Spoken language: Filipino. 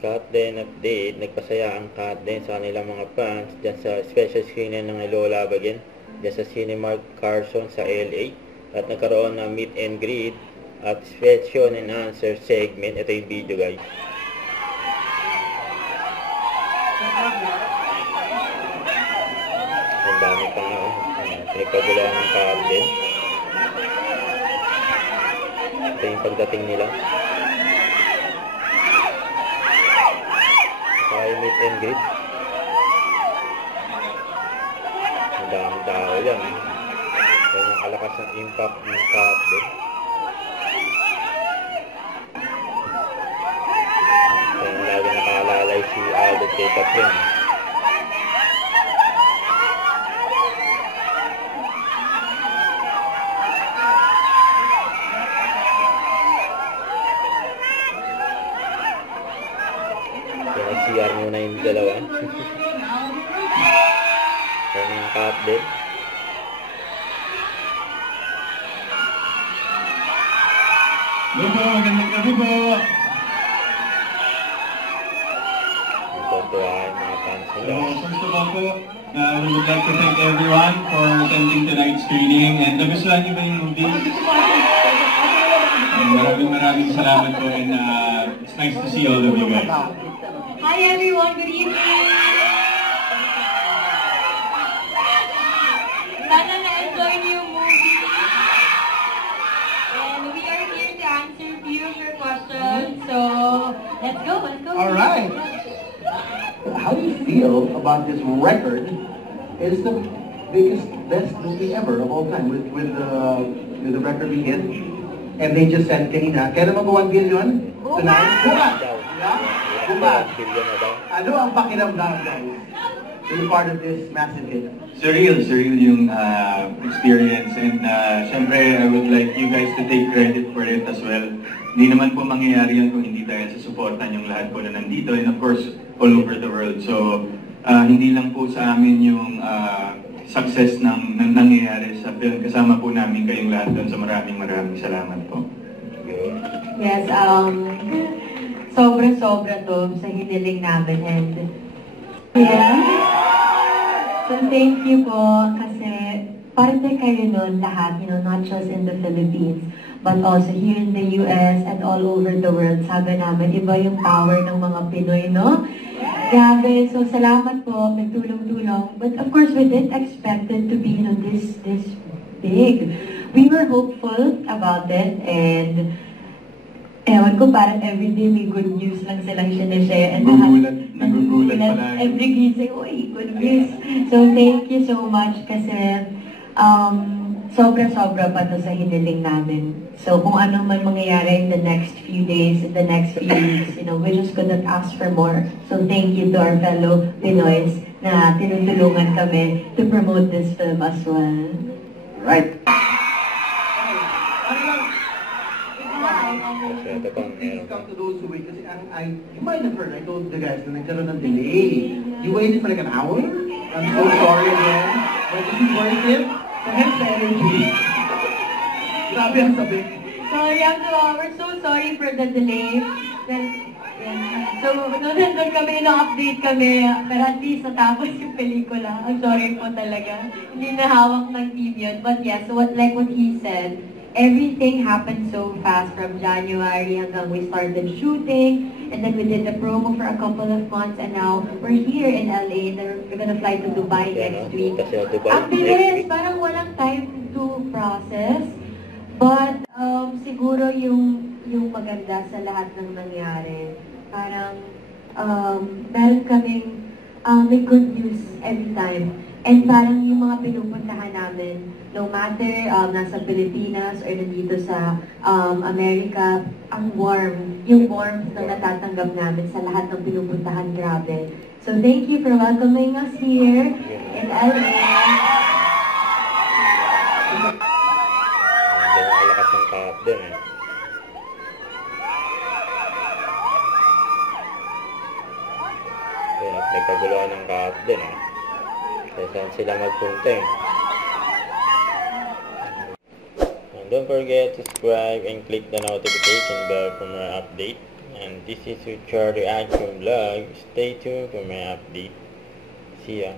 Cut din update, nagpasaya ang Cut din sa kanilang mga fans dyan sa special screening ng Lola Bagin dyan sa Cinemark Carson sa LA, at nagkaroon ng meet and greet at question and answer segment. Ito yung video, guys. Ang dami pa nga, pinagpagulahan ng Cut din. Ito yung pagdating nila. Kaya meet and greet. Ang daming tao yan. Yan yung kalakas ng impact ng Cut din. Yan lagi nakalalay si Aldo kay Catherine. CR muna yung dalawa. Kaya mga Cut din. Hello po, magandang gabi po. Natutuwa yung mga fans nila. First of all po, we would like to thank everyone for attending tonight's screening. And nagustuhan niyo ba yung movie? Maraming salamat po, and it's nice to see all of you guys. Hi everyone, good evening! Sana na-enjoy niyo yung movie. And we are here to answer a few of your questions. So, let's go. Alright! How do you feel about this record? It's the biggest, best movie ever of all time with the record we hit. And they just said, kanina, kaya naman go 1 billion tonight? Bukas! Bukas! Ano ang pakiramdam, guys? To be part of this massive hit? Surreal yung experience, and syempre I would like you guys to take credit for it as well. Hindi naman po mangyayari yan kung hindi dahil sa supportan yung lahat po na nandito, and of course all over the world. So hindi lang po sa amin yung success ng nangyayari sa film, kasama po namin kayong lahat doon, so maraming salamat po. Yes, sobra-sobra to sa hiniling namin, and yeah. So thank you po kasi parte kayo nun lahat, not just in the Philippines, but also here in the US and all over the world. Sabi namin, iba yung power ng mga Pinoy, no? Grabe, so salamat po, nagtulong-tulong. But of course, we didn't expect it to be, this big. We were hopeful about it, and ewan ko, parang everyday may good news lang silang sinishare. And nagugulat pala. Every gising, uy, good news. So thank you so much kasi sobra-sobra pa to sa hiniling namin. So kung ano man mangyayari in the next few days, in the next few weeks, we just couldn't ask for more. So thank you to our fellow Pinoys na tinutulungan kami to promote this film as well. Right. Come to those who wait, kasi you might have heard, I told the guys na nagkaroon ng delay. You waited for like an hour? I'm so sorry again. But this is worth it. Thanks sa energy. Grabe ang sabi. Sorry, we're so sorry for the delay. So, nandun kami, na-update kami, pero at least natapos yung pelikula. I'm sorry po talaga. Hindi nahawak ng team yun. But yes, so like what he said, everything happened so fast from January hanggang we started shooting, and then we did the promo for a couple of months, and now we're here in LA, and then we're gonna fly to Dubai next week. Ang bilis, parang walang time to process, but siguro yung maganda sa lahat ng nangyari, parang meron kaming may good news every time. And parang yung mga pinupuntahan namin, no matter nasa Pilipinas or nandito sa America, ang yung warmth na natatanggap namin sa lahat ng pinupuntahan, grabe. So thank you for welcoming us here in LA. Ang lakas ng Cut din eh. Kaya nagkaguluhan ng Cut din eh. Kaya saan sila magpunta eh. And don't forget to subscribe and click the notification bell for more update. And this is Richard Reaction Vlog. Stay tuned for my update. See ya.